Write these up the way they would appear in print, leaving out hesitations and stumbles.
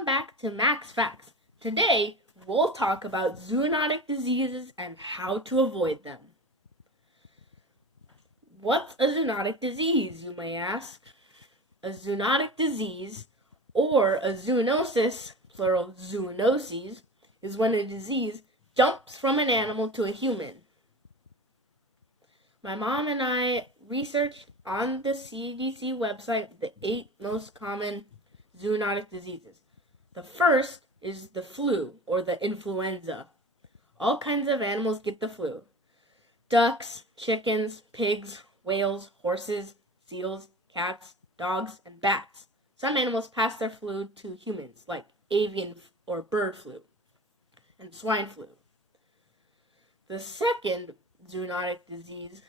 Welcome back to Max Facts. Today, we'll talk about zoonotic diseases and how to avoid them. What's a zoonotic disease, you may ask? A zoonotic disease, or a zoonosis, plural zoonoses, is when a disease jumps from an animal to a human. My mom and I researched on the CDC website the 8 most common zoonotic diseases. The first is the flu, or the influenza. All kinds of animals get the flu. Ducks, chickens, pigs, whales, horses, seals, cats, dogs, and bats. Some animals pass their flu to humans, like avian or bird flu and swine flu. The second zoonotic disease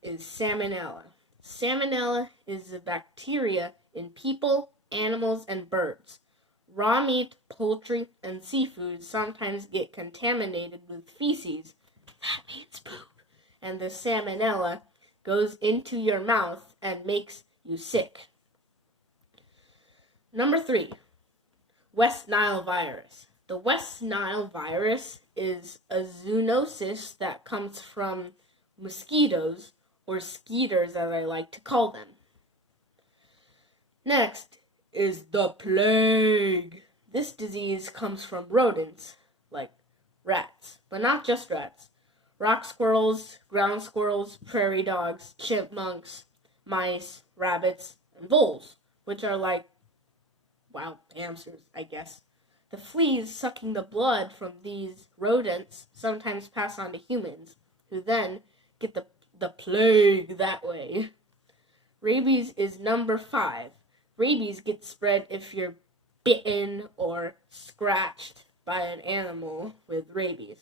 is salmonella. Salmonella is a bacteria in people, animals, and birds. Raw meat, poultry, and seafood sometimes get contaminated with feces. That means poop. And the salmonella goes into your mouth and makes you sick. Number 3, West Nile virus. The West Nile virus is a zoonosis that comes from mosquitoes, or skeeters as I like to call them. Next is the plague. This disease comes from rodents, like rats, but not just rats. Rock squirrels, ground squirrels, prairie dogs, chipmunks, mice, rabbits, and voles, which are like wild hamsters, I guess. The fleas sucking the blood from these rodents sometimes pass on to humans, who then get the plague that way. Rabies is number 5. Rabies gets spread if you're bitten or scratched by an animal with rabies.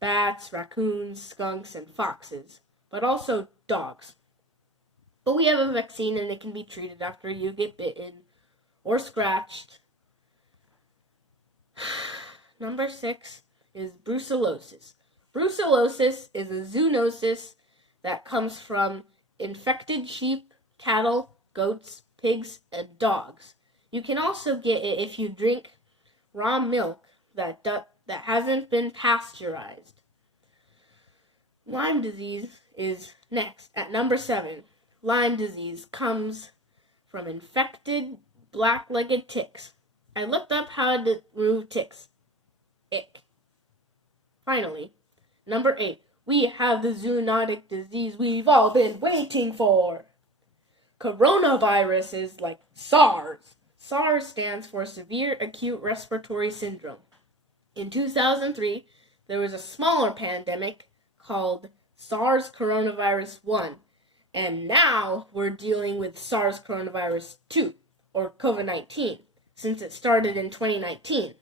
Bats, raccoons, skunks, and foxes, but also dogs. But we have a vaccine and it can be treated after you get bitten or scratched. Number 6 is brucellosis. Brucellosis is a zoonosis that comes from infected sheep, cattle, goats, pigs, and dogs. You can also get it if you drink raw milk that hasn't been pasteurized. Lyme disease is next at number 7. Lyme disease comes from infected black-legged ticks. I looked up how to remove ticks. Ick. Finally, number 8. We have the zoonotic disease we've all been waiting for. Coronaviruses like SARS. SARS stands for Severe Acute Respiratory Syndrome. In 2003, there was a smaller pandemic called SARS coronavirus 1, and now we're dealing with SARS coronavirus 2, or COVID-19, since it started in 2019.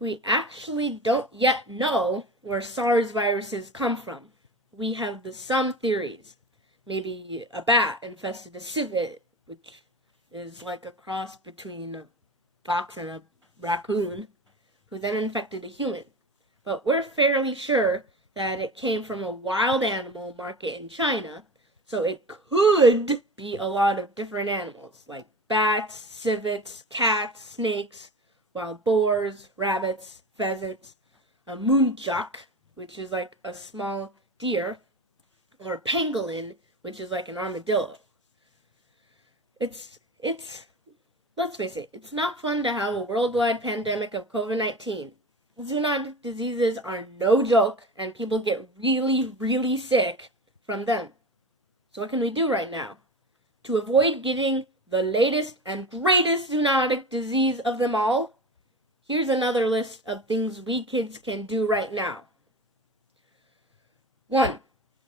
We actually don't yet know where SARS viruses come from. We have some theories. Maybe a bat infested a civet, which is like a cross between a fox and a raccoon, who then infected a human. But we're fairly sure that it came from a wild animal market in China, so it could be a lot of different animals, like bats, civets, cats, snakes, wild boars, rabbits, pheasants, a muntjac, which is like a small deer, or a pangolin, which is like an armadillo. Let's face it, it's not fun to have a worldwide pandemic of COVID-19. Zoonotic diseases are no joke, and people get really, really sick from them. So what can we do right now? To avoid getting the latest and greatest zoonotic disease of them all, here's another list of things we kids can do right now. 1.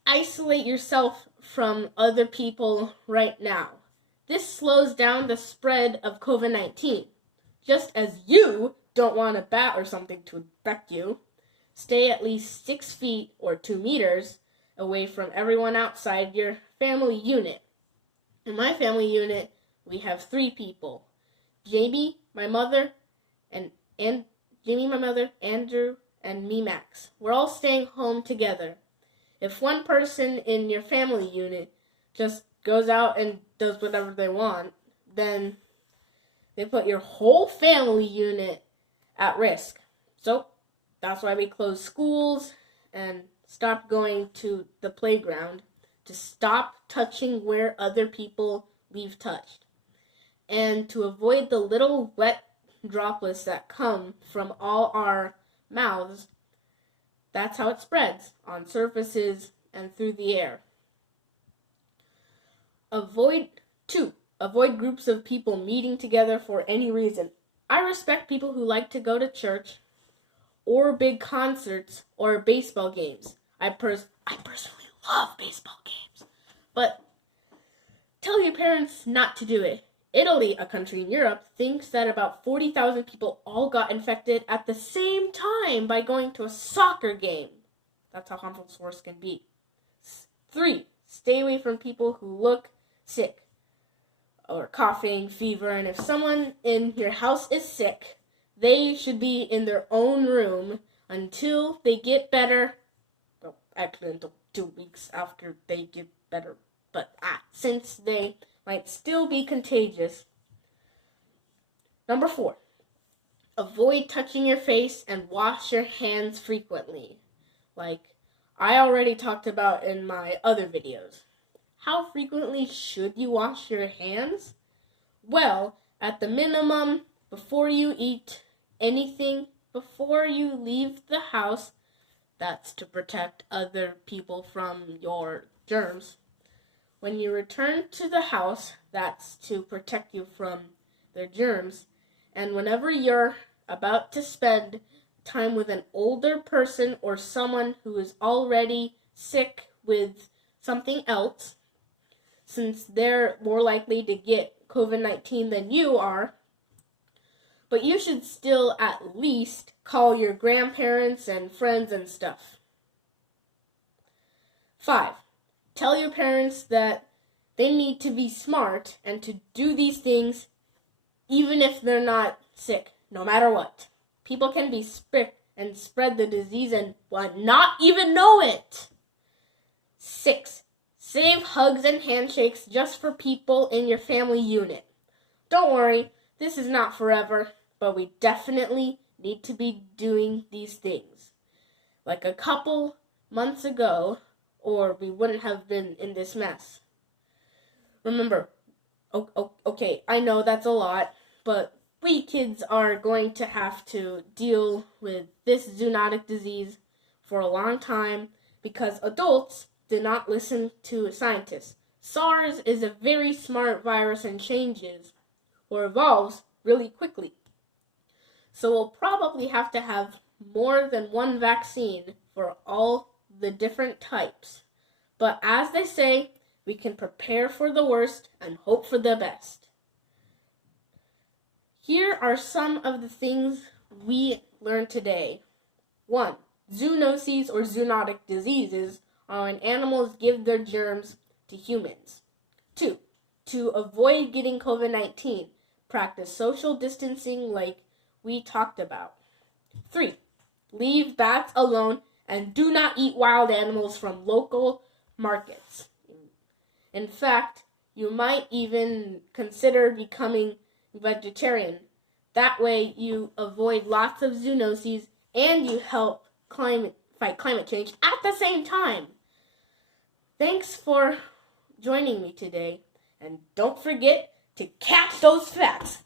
Isolate yourself from other people right now. This slows down the spread of COVID-19. Just as you don't want a bat or something to infect you, stay at least 6 feet or 2 meters away from everyone outside your family unit. In my family unit, we have 3 people. Jamie, my mother, Andrew, and me, Max. We're all staying home together. If one person in your family unit just goes out and does whatever they want, then they put your whole family unit at risk. So that's why we close schools and stop going to the playground, to stop touching where other people leave touched, and to avoid the little wet droplets that come from all our mouths. That's how it spreads, on surfaces and through the air. Avoid groups of people meeting together for any reason. I respect people who like to go to church or big concerts or baseball games. I personally love baseball games. But tell your parents not to do it. Italy, a country in Europe, thinks that about 40,000 people all got infected at the same time by going to a soccer game. That's how harmful the source can be. 3, stay away from people who look sick or coughing, fever, and if someone in your house is sick, they should be in their own room until they get better. Well, actually, until 2 weeks after they get better. But since they might still be contagious. Number 4, avoid touching your face and wash your hands frequently, like I already talked about in my other videos. How frequently should you wash your hands? Well, at the minimum, before you eat anything, before you leave the house, that's to protect other people from your germs. When you return to the house, that's to protect you from their germs. And whenever you're about to spend time with an older person or someone who is already sick with something else, since they're more likely to get COVID-19 than you are, but you should still at least call your grandparents and friends and stuff. 5, tell your parents that they need to be smart and to do these things even if they're not sick, no matter what. People can be sick and spread the disease and not even know it. 6, save hugs and handshakes just for people in your family unit. Don't worry, this is not forever, but we definitely need to be doing these things. Like a couple months ago, or we wouldn't have been in this mess. Remember, okay, I know that's a lot, but we kids are going to have to deal with this zoonotic disease for a long time because adults did not listen to scientists. SARS is a very smart virus and changes or evolves really quickly. So we'll probably have to have more than one vaccine for all the different types. But as they say, we can prepare for the worst and hope for the best. Here are some of the things we learned today. 1, zoonoses or zoonotic diseases are when animals give their germs to humans. 2, to avoid getting COVID-19, practice social distancing like we talked about. 3, leave bats alone and do not eat wild animals from local markets. In fact, you might even consider becoming vegetarian. That way you avoid lots of zoonoses and you help fight climate change at the same time. Thanks for joining me today, and don't forget to catch those facts.